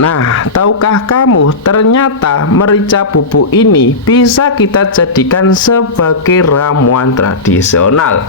Nah, tahukah kamu ternyata merica bubuk ini bisa kita jadikan sebagai ramuan tradisional.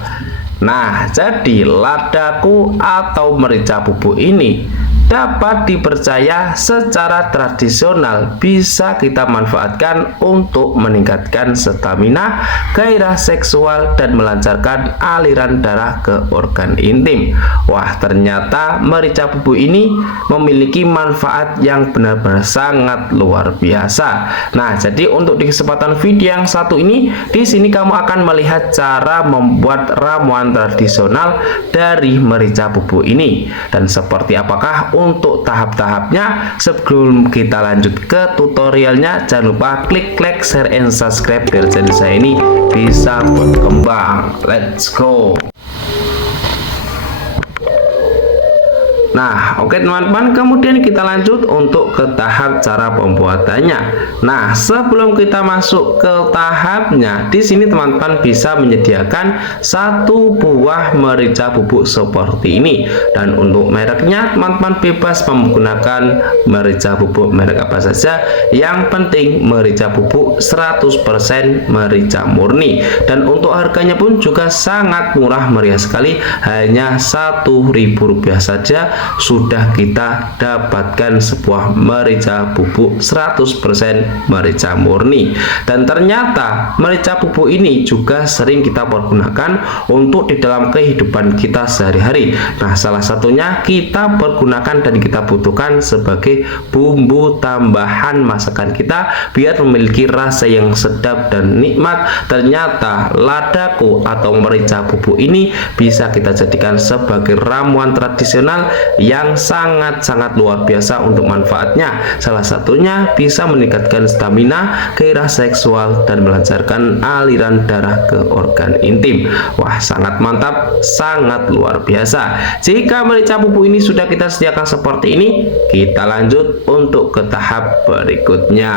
Nah, jadi ladaku atau merica bubuk ini dapat dipercaya secara tradisional bisa kita manfaatkan untuk meningkatkan stamina, gairah seksual, dan melancarkan aliran darah ke organ intim. Wah, ternyata merica bubuk ini memiliki manfaat yang benar-benar sangat luar biasa. Nah, jadi untuk di kesempatan video yang satu ini, di sini kamu akan melihat cara membuat ramuan tradisional dari merica bubuk ini. Dan seperti apakah untuk tahap-tahapnya, sebelum kita lanjut ke tutorialnya, jangan lupa klik like, share, and subscribe biar channel saya ini bisa berkembang. Let's go. Nah, oke teman-teman, kemudian kita lanjut untuk ke tahap cara pembuatannya. Nah, sebelum kita masuk ke tahapnya, di sini teman-teman bisa menyediakan satu buah merica bubuk seperti ini. Dan untuk mereknya, teman-teman bebas menggunakan merica bubuk merek apa saja. Yang penting merica bubuk 100% merica murni. Dan untuk harganya pun juga sangat murah meriah sekali, hanya Rp1.000 saja sudah kita dapatkan sebuah merica bubuk 100% merica murni. Dan ternyata merica bubuk ini juga sering kita pergunakan untuk di dalam kehidupan kita sehari-hari. Nah, salah satunya kita pergunakan dan kita butuhkan sebagai bumbu tambahan masakan kita biar memiliki rasa yang sedap dan nikmat. Ternyata ladaku atau merica bubuk ini bisa kita jadikan sebagai ramuan tradisional yang sangat-sangat luar biasa untuk manfaatnya. Salah satunya bisa meningkatkan stamina, gairah seksual, dan melancarkan aliran darah ke organ intim. Wah, sangat mantap, sangat luar biasa. Jika merica bubuk ini sudah kita sediakan seperti ini, kita lanjut untuk ke tahap berikutnya.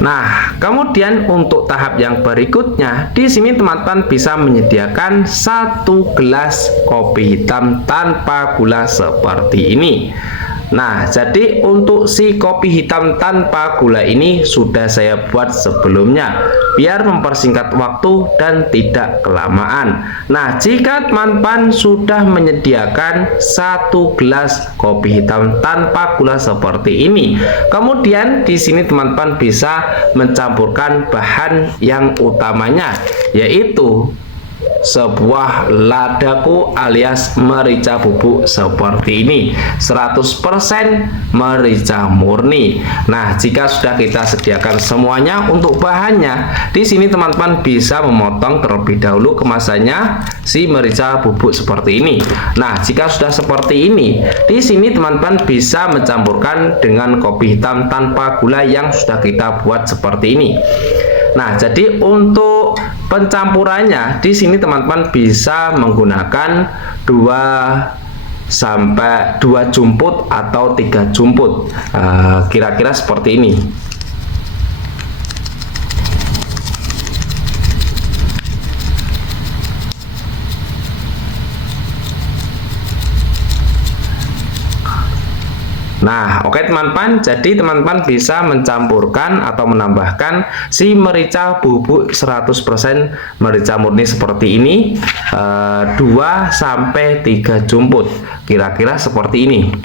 Nah, kemudian untuk tahap yang berikutnya, di sini teman-teman bisa menyediakan 1 gelas kopi hitam tanpa gula seperti ini. Nah, jadi untuk si kopi hitam tanpa gula ini sudah saya buat sebelumnya biar mempersingkat waktu dan tidak kelamaan. Nah, jika teman-teman sudah menyediakan 1 gelas kopi hitam tanpa gula seperti ini, kemudian di sini teman-teman bisa mencampurkan bahan yang utamanya, yaitu sebuah ladaku alias merica bubuk seperti ini, 100% merica murni. Nah, jika sudah kita sediakan semuanya untuk bahannya, di sini teman-teman bisa memotong terlebih dahulu kemasannya si merica bubuk seperti ini. Nah, jika sudah seperti ini, di sini teman-teman bisa mencampurkan dengan kopi hitam tanpa gula yang sudah kita buat seperti ini. Nah, jadi untuk pencampurannya di sini teman-teman bisa menggunakan 2 jumput atau 3 jumput, kira-kira seperti ini. Nah, oke teman-teman, jadi teman-teman bisa mencampurkan atau menambahkan si merica bubuk 100% merica murni seperti ini, 2-3 jumput, kira-kira seperti ini.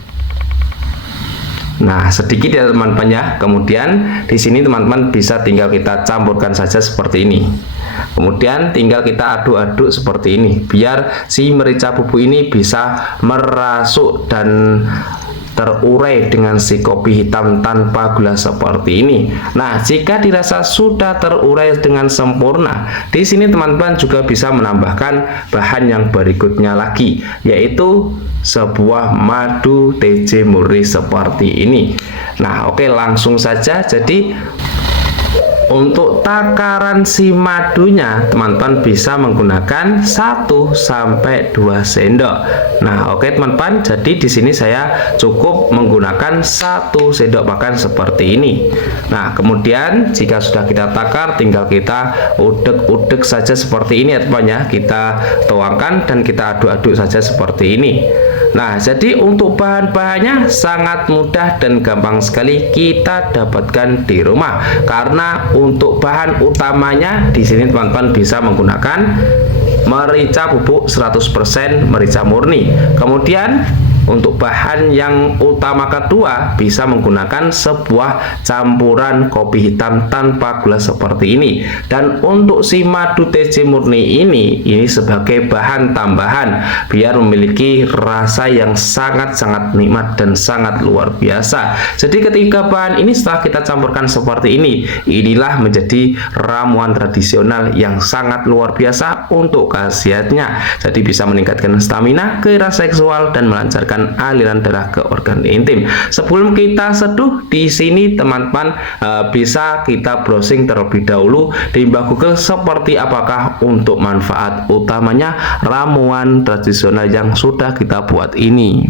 Nah, sedikit ya teman-teman ya. Kemudian di sini teman-teman bisa tinggal kita campurkan saja seperti ini. Kemudian tinggal kita aduk-aduk seperti ini biar si merica bubuk ini bisa merasuk dan terurai dengan si kopi hitam tanpa gula seperti ini. Nah, jika dirasa sudah terurai dengan sempurna, di sini teman-teman juga bisa menambahkan bahan yang berikutnya lagi, yaitu sebuah madu TJ murni seperti ini. Nah, oke, langsung saja. Jadi untuk takaran si madunya teman-teman bisa menggunakan 1-2 sendok. Nah, oke teman-teman, jadi di sini saya cukup menggunakan 1 sendok makan seperti ini. Nah, kemudian jika sudah kita takar, tinggal kita udek-udek saja seperti ini ya teman ya. Kita tuangkan dan kita aduk-aduk saja seperti ini. Nah, jadi untuk bahan-bahannya sangat mudah dan gampang sekali kita dapatkan di rumah. Karena untuk bahan utamanya di sini teman-teman bisa menggunakan merica bubuk 100% merica murni. Kemudian untuk bahan yang utama kedua bisa menggunakan sebuah campuran kopi hitam tanpa gula seperti ini. Dan untuk si madu TC murni ini sebagai bahan tambahan biar memiliki rasa yang sangat-sangat nikmat dan sangat luar biasa. Jadi ketiga bahan ini setelah kita campurkan seperti ini, inilah menjadi ramuan tradisional yang sangat luar biasa untuk khasiatnya. Jadi bisa meningkatkan stamina, gairah seksual dan melancarkan aliran darah ke organ intim. Sebelum kita seduh, di sini teman-teman bisa kita browsing terlebih dahulu di Mbah Google seperti apakah untuk manfaat utamanya ramuan tradisional yang sudah kita buat ini.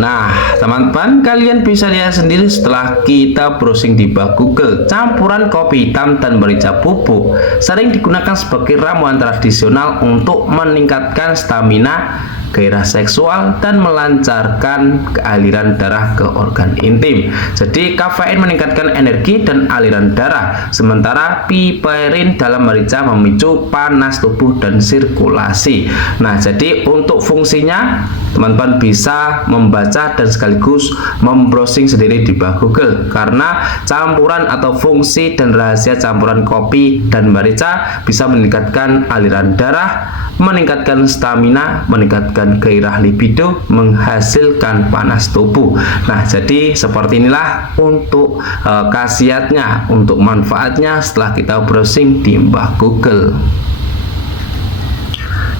Nah, teman-teman, kalian bisa lihat sendiri setelah kita browsing di Mbah Google, campuran kopi hitam dan merica bubuk sering digunakan sebagai ramuan tradisional untuk meningkatkan stamina, gairah seksual, dan melancarkan aliran darah ke organ intim. Jadi kafein meningkatkan energi dan aliran darah, sementara piperin dalam merica memicu panas tubuh dan sirkulasi. Nah, jadi untuk fungsinya teman-teman bisa membaca dan sekaligus membrowsing sendiri di Mbah Google, karena campuran atau fungsi dan rahasia campuran kopi dan merica bisa meningkatkan aliran darah, meningkatkan stamina, meningkatkan gairah libido, menghasilkan panas tubuh. Nah, jadi seperti inilah untuk khasiatnya, untuk manfaatnya setelah kita browsing di Mbah Google.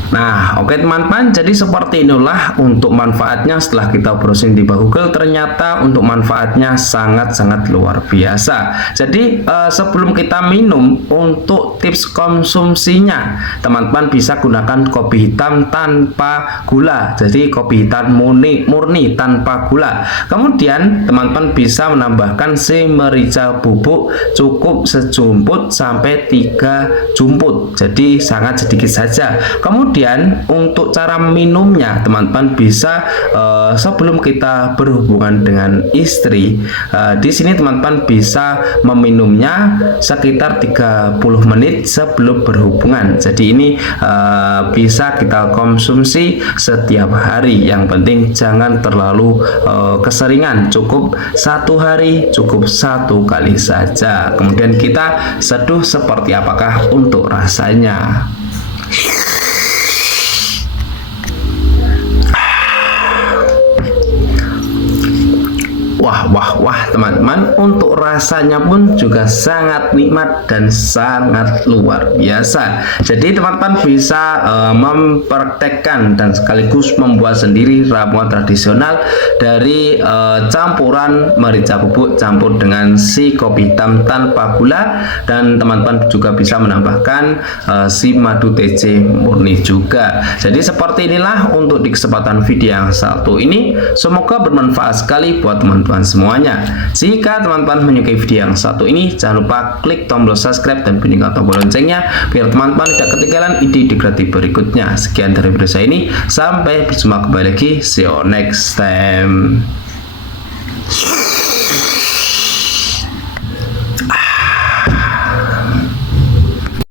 Nah, oke teman-teman, jadi seperti inilah untuk manfaatnya setelah kita browsing di Mbah Google. Ternyata untuk manfaatnya sangat-sangat luar biasa. Jadi sebelum kita minum, untuk tips konsumsinya, teman-teman bisa gunakan kopi hitam tanpa gula. Jadi kopi hitam murni tanpa gula. Kemudian teman-teman bisa menambahkan si merica bubuk cukup sejumput sampai 3 jumput. Jadi sangat sedikit saja. Kemudian untuk cara minumnya, teman-teman bisa sebelum kita berhubungan dengan istri, di sini teman-teman bisa meminumnya sekitar 30 menit sebelum berhubungan. Jadi ini bisa kita konsumsi setiap hari. Yang penting jangan terlalu keseringan, cukup 1 hari, cukup 1 kali saja. Kemudian kita seduh seperti apakah untuk rasanya. Wah teman-teman, untuk rasanya pun juga sangat nikmat dan sangat luar biasa. Jadi teman-teman bisa mempraktekkan dan sekaligus membuat sendiri ramuan tradisional dari campuran merica bubuk campur dengan si kopi hitam tanpa gula, dan teman-teman juga bisa menambahkan si madu TC murni juga. Jadi seperti inilah untuk di kesempatan video yang satu ini, semoga bermanfaat sekali buat teman-teman semuanya. Jika teman-teman menyukai video yang satu ini, jangan lupa klik tombol subscribe dan bunyikan tombol loncengnya biar teman-teman tidak ketinggalan ide-ide kreatif berikutnya. Sekian dari video saya ini, sampai berjumpa kembali lagi. See you next time.